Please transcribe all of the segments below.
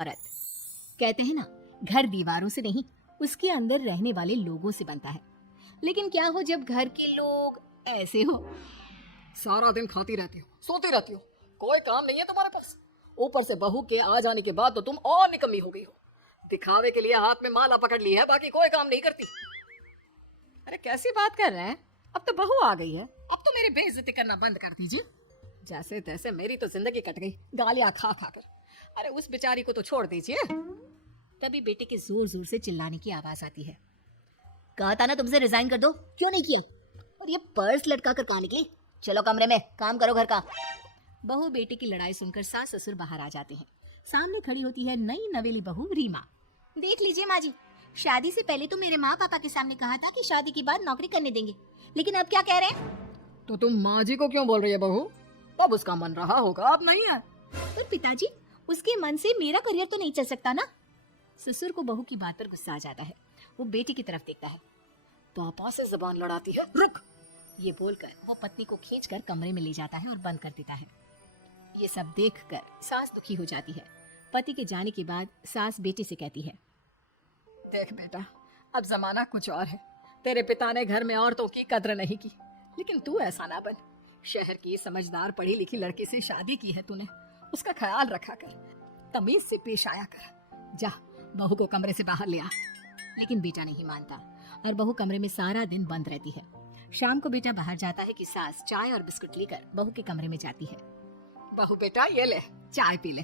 औरत। कहते हैं ना, घर दीवारों से नहीं, उसके अंदर रहने वाले लोगों से बनता है। लेकिन क्या हो जब घर के लोग ऐसे हो। सारा दिन खाती रहती हो, सोती रहती हो, कोई काम नहीं है तुम्हारे पास। ऊपर से बहू के आ जाने के बाद तो तुम और निकम्मी हो गई हो। दिखावे के लिए हाथ में माला पकड़ ली है, बाकी कोई काम नहीं करती। अरे कैसी बात कर रहे हैं? अब तो बहू आ गई है, अब तो मेरी बेइज्जती करना बंद कर दीजिए। जैसे तैसे मेरी तो जिंदगी कट गई, गालियां खा खा कर। अरे उस बेचारी को तो छोड़ दीजिए। तभी बेटे के जोर जोर से चिल्लाने की आवाज आती है। कहा था ना तुमसे रिजाइन कर दो, क्यों नहीं किया? और ये पर्स लटका कर कहाँ निकली? चलो कमरे में, काम करो घर का। बहू बेटे की लड़ाई सुनकर सास ससुर बाहर आ जाते हैं। सामने खड़ी होती है नई नवेली बहू रीमा। देख लीजिए माँ जी, शादी से पहले तो मेरे माँ पापा के सामने कहा था कि शादी के बाद नौकरी करने देंगे, लेकिन अब क्या कह रहे हैं? तो तुम माँ जी को क्यों बोल रही है बहू? तब उसका मन रहा होगा, अब नहीं है। पर पिताजी, उसके मन से मेरा करियर तो नहीं चल सकता ना। ससुर को बहू की बात पर गुस्सा आ जाता है। वो बेटी की तरफ देखता है। पापा से जबान लड़ाती है, रुक। ये बोलकर वो पत्नी को खींचकर कमरे में ले जाता है और बंद कर देता है। ये सब देखकर सास दुखी हो जाती है। पति के जाने के बाद सास बेटी से कहती है, देख बेटा, अब जमाना कुछ और है। तेरे पिता ने घर में औरतों की कद्र नहीं की, लेकिन तू ऐसा ना बन। शहर की समझदार पढ़ी लिखी लड़की से शादी की है तूने, उसका ख्याल रखा कर, तमीज से पेश आया कर। जा, बहू को कमरे से बाहर ले आ। लेकिन बेटा नहीं मानता और बहू कमरे में सारा दिन बंद रहती है। शाम को बेटा बाहर जाता है कि सास चाय और बिस्कुट लेकर बहू के कमरे में जाती है। बहू बेटा ये ले, चाय पी ले।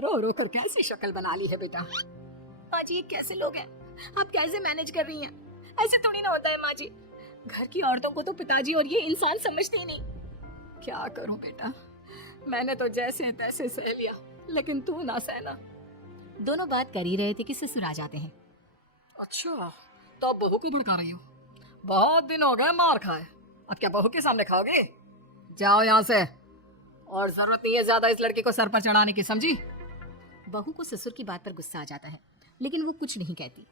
रो रो कर कैसी शक्ल बना ली है बेटा। माँ जी, ये कैसे लोग हैं? आप कैसे मैनेज कर रही हैं? ऐसे थोड़ी ना होता है माँ जी। घर की औरतों को तो पिताजी और ये इंसान समझते ही नहीं। क्या करूं बेटा, मैंने तो जैसे तैसे सह लिया, लेकिन तू ना सहना। दोनों बात कर ही रहे थे कि ससुर आ जाते हैं। अच्छा, तो अब बहू को भड़का रही हो? बहुत दिन हो गए मार खाए, अब क्या बहू के सामने खाओगे? जाओ यहाँ से, और जरूरत नहीं है ज्यादा इस लड़की को सर पर चढ़ाने की, समझी? बहू को ससुर की बात पर गुस्सा आ जाता है, लेकिन वो कुछ नहीं कहती।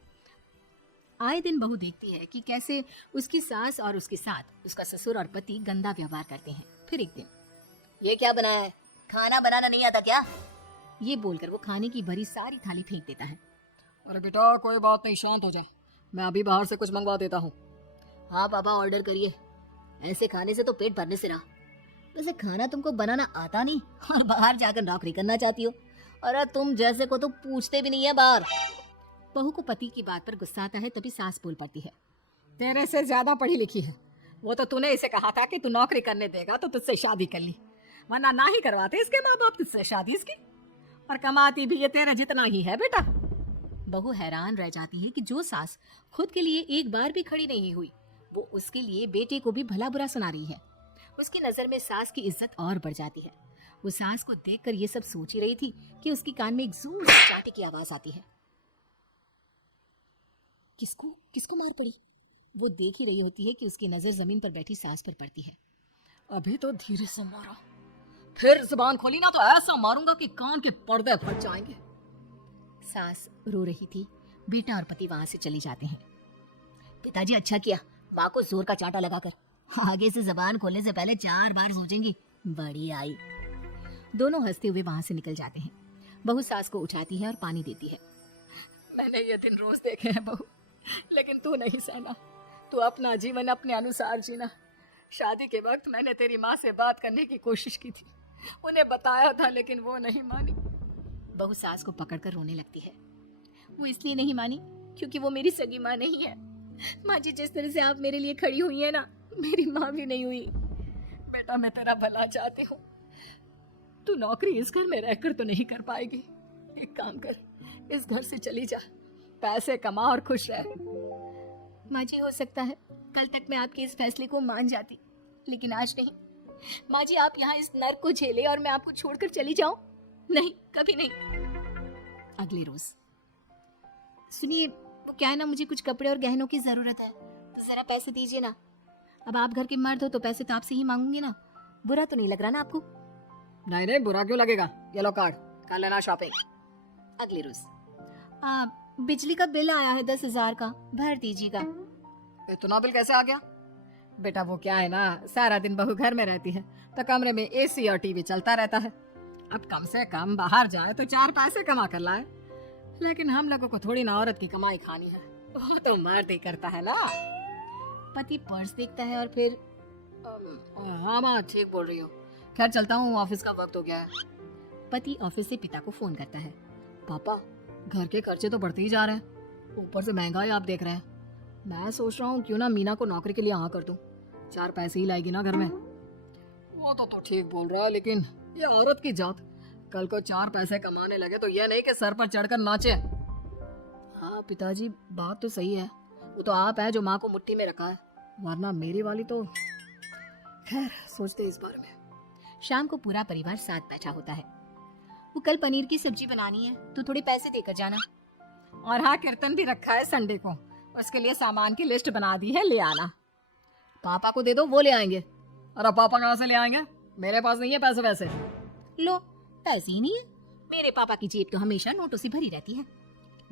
आए दिन बहू देखती है कि कैसे उसकी सास और उसके साथ उसका ससुर और पति गंदा व्यवहार करते हैं। फिर एक दिन, ये क्या बनाया है? खाना बनाना नहीं आता क्या? ये बोलकर वो खाने की भरी सारी थाली फेंक देता है। अरे बेटा कोई बात नहीं, शांत हो जाए, मैं अभी बाहर से कुछ मंगवा देता हूँ। हाँ पापा, ऑर्डर करिए। ऐसे खाने से तो पेट भरने से रहा। वैसे खाना तुमको बनाना आता नहीं और बाहर जाकर नौकरी करना चाहती हो। अरे तुम जैसे को तो पूछते भी नहीं है बाहर। बहू को पति की बात पर गुस्सा आता है, तभी सास बोल पड़ती है। तेरे से ज्यादा पढ़ी लिखी है, वो तो तूने इसे कहा था कि तू नौकरी करने देगा तो तुझसे शादी कर ली, वरना ना ही करवाते इसके माँ बाप तुझसे शादी इसकी। और कमाती भी ये तेरे जितना ही है बेटा। बहू हैरान रह जाती है कि जो सास खुद के लिए एक बार भी खड़ी नहीं हुई, वो उसके लिए बेटे को भी भला बुरा सुना रही है। उसकी नजर में सास की इज्जत और बढ़ जाती है। वो सास को देखकर ये सब सोच ही रही थी कि उसकी कान में एक जोर से चाटे की आवाज आती है। किसको किसको मार पड़ी? वो देख ही रही होती है कि उसकी नजर जमीन पर बैठी सास पर पड़ती है। अभी तो धीरे से मारा, फिर जुबान खोली ना तो ऐसा मारूंगा कि कान के पर्दे फट जाएंगे। सास रो रही थी। बेटा और पति वहां से चले जाते हैं। पिताजी अच्छा किया माँ को जोर का चांटा लगाकर, आगे से जबान खोलने से पहले 4 बार सोचेंगी। बड़ी आई। दोनों हंसते हुए वहां से निकल जाते हैं। बहू सास को उठाती है और पानी देती है। मैंने ये दिन रोज देखे हैं बहू, लेकिन तू नहीं सहना। तू अपना जीवन अपने अनुसार जीना। शादी के वक्त मैंने तेरी माँ से बात करने की कोशिश की थी, उन्हें बताया था, लेकिन वो नहीं मानी। बहू सास को पकड़कर रोने लगती है। वो इसलिए नहीं मानी क्योंकि वो मेरी सगी माँ नहीं है। माँ जी, जिस तरह से आप मेरे लिए खड़ी हुई है ना, मेरी माँ भी नहीं हुई। बेटा मैं तेरा भला चाहती हूँ, तू नौकरी इस घर में रहकर तो नहीं कर पाएगी। एक काम कर, इस घर से चली जा, पैसे कमा और खुश रह। माँ जी, हो सकता है कल तक मैं आपके इस फैसले को मान जाती, लेकिन आज नहीं। माँ जी, आप यहाँ इस नर्क को झेले और मैं आपको छोड़कर चली जाऊं? नहीं, कभी नहीं। अगले रोज, सुनिए, वो क्या है ना, मुझे कुछ कपड़े और गहनों की जरूरत है, तो जरा पैसे दीजिए ना। अब आप घर के मर्द हो तो पैसे तो आपसे ही मांगूंगी ना। बुरा तो नहीं लग रहा ना आपको? नहीं नहीं, बुरा क्यों लगेगा, ये लो कार्ड, कर लेना शॉपिंग। अगले रोज, बिजली का बिल आया है 10,000 का, भर दीजिएगा। इतना बिल कैसे आ गया? बेटा वो क्या है ना, सारा दिन बहू घर में रहती है तो कमरे में एसी और टीवी चलता रहता है। अब कम से कम बाहर जाए तो 4 पैसे कमा कर लाए, लेकिन हम लोगों को थोड़ी ना औरत की कमाई खानी है, वो तो मर्द ही करता है ना। पति पर्स देखता है और फिर हाँ माँ ठीक बोल रही हो, खैर चलता हूँ, ऑफिस का वक्त हो गया है। पति ऑफिस से पिता को फोन करता है। पापा घर के खर्चे तो बढ़ते ही जा रहे हैं, ऊपर से महंगाई आप देख रहे हैं। मैं सोच रहा हूँ क्यों ना मीना को नौकरी के लिए हाँ कर दूं, 4 पैसे ही लाएगी ना घर में। वो तो ठीक बोल रहा है, लेकिन ये औरत की जात, कल को 4 पैसे कमाने लगे तो ये नहीं कि सर पर चढ़कर नाचे। हाँ पिताजी बात तो सही है, वो तो आप है जो माँ को मुट्ठी में रखा है, वरना मेरी वाली तो। खैर सोचते इस बारे में। शाम को पूरा परिवार साथ बैठा होता है। वो कल पनीर की सब्जी बनानी है तो थोड़े पैसे देकर जाना। और हाँ कीर्तन भी रखा है संडे को, उसके लिए सामान की लिस्ट बना दी है, ले आना। पापा को दे दो, वो ले आएंगे। अरे पापा कहाँ से ले आएंगे, मेरे पास नहीं है पैसे वैसे। लो पैसे ही नहीं है, मेरे पापा की जेब तो हमेशा नोटों से भरी रहती है।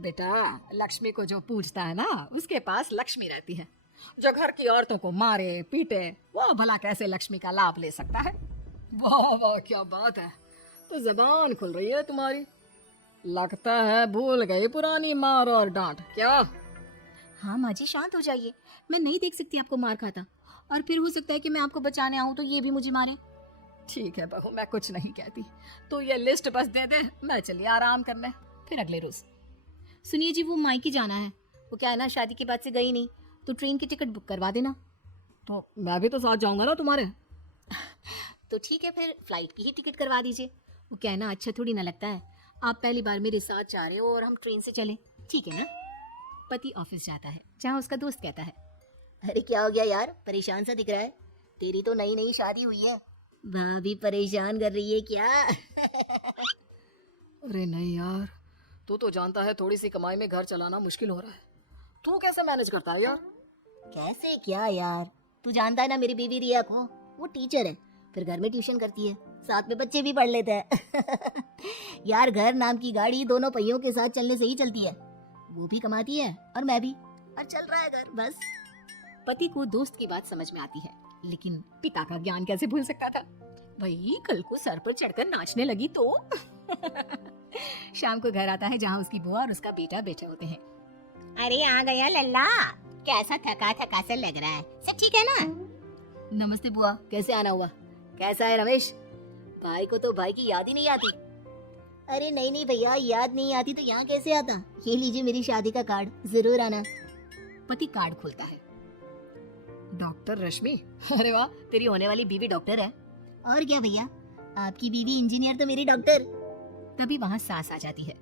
बेटा लक्ष्मी को जो पूछता है ना उसके पास लक्ष्मी रहती है, जो घर की औरतों को मारे पीटे वो भला कैसे लक्ष्मी का लाभ ले सकता है। वाह वाह क्या बात है, तो जबान खुल रही है तुम्हारी, लगता है भूल गई पुरानी मार और डांट क्या। हाँ माँ जी शांत हो जाइए, मैं नहीं देख सकती आपको मार खाता, और फिर हो सकता है कि मैं आपको बचाने आऊँ तो ये भी मुझे मारे। ठीक है बहू मैं कुछ नहीं कहती, तो ये लिस्ट बस दे दे, मैं चलिए आराम करने। फिर अगले रोज, सुनिए जी वो मायके जाना है, वो क्या है ना शादी के बाद से गई नहीं, तो ट्रेन की टिकट बुक करवा देना। तो मैं भी तो साथ जाऊंगा ना तुम्हारे। तो ठीक है फिर फ्लाइट की ही टिकट करवा दीजिए, वो क्या है ना अच्छा थोड़ी ना लगता है, आप पहली बार मेरे साथ जा रहे हो और हम ट्रेन से चले, ठीक है ना। पति ऑफिस जाता है जहाँ उसका दोस्त कहता है, अरे क्या हो गया यार, परेशान सा दिख रहा है, तेरी तो नई नई शादी हुई है, भाभी परेशान कर रही है क्या। अरे नहीं यार, तू तो जानता है थोड़ी सी कमाई में घर चलाना मुश्किल हो रहा है, तू कैसे मैनेज करता है यार। कैसे क्या यार, तू जानता है ना मेरी बीवी रिया को, वो टीचर है, फिर घर में ट्यूशन करती है, साथ में बच्चे भी पढ़ लेते हैं। यार घर नाम की गाड़ी दोनों पहियों के साथ चलने से ही चलती है, वो भी कमाती है और मैं भी, और चल रहा है घर बस। पति को दोस्त की बात समझ में आती है, लेकिन पिता का ज्ञान कैसे भूल सकता था, वही कल को सर पर चढ़कर नाचने लगी तो। शाम को घर आता है जहाँ उसकी बुआ और उसका बेटा बैठे होते हैं। अरे आ गया लल्ला, कैसा थका थका सा लग रहा है, सब ठीक है ना। नमस्ते बुआ, कैसे आना हुआ, कैसा है रमेश, भाई को तो भाई की याद ही नहीं आती। अरे नहीं नहीं भैया, याद नहीं आती तो यहाँ कैसे आता, ये लीजिए मेरी शादी का कार्ड, जरूर आना। पति कार्ड खोलता है, डॉक्टर रश्मि, अरे वाह तेरी होने वाली बीवी डॉक्टर है। और क्या भैया, आपकी बीवी इंजीनियर तो मेरी डॉक्टर। तभी वहाँ सास आ जाती है।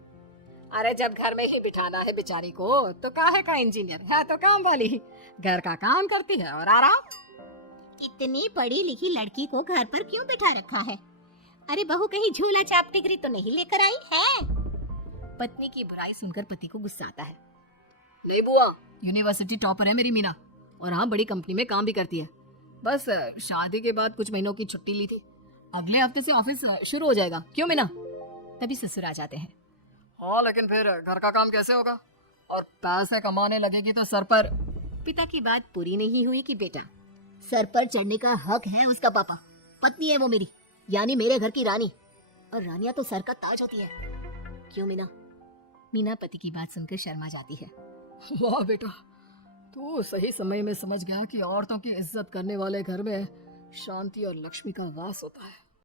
अरे जब घर में ही बिठाना है बेचारी को तो काहे का इंजीनियर है, तो काम वाली, घर का काम करती है और आराम। इतनी पढ़ी लिखी लड़की को घर पर क्यों बिठा रखा है, अरे बहू कहीं झूला चाप टिकरी तो नहीं लेकर आई है। पत्नी की बुराई सुनकर पति को गुस्सा आता है। नहीं बुआ, यूनिवर्सिटी टॉपर है मेरी मीना, और हाँ बड़ी कंपनी में काम भी करती है, बस शादी के बाद कुछ महीनों की छुट्टी ली थी, अगले हफ्ते से ऑफिस शुरू हो जाएगा। क्यों मीना। तभी ससुर आ जाते हैं। हाँ लेकिन फिर घर का काम कैसे होगा, और पैसे कमाने लगेगी तो सर पर। पिता की बात पूरी नहीं हुई कि बेटा, सर पर चढ़ने का हक है उसका पापा, पत्नी है वो मेरी, यानी मेरे घर की रानी, और रानियां तो सर का ताज होती है। क्यों मीना। मीना पति की बात सुनकर शर्मा जाती है। वाह बेटा, तू सही समय में समझ गया कि औरतों की इज्जत करने वाले घर में शांति और लक्ष्मी का वास होता है।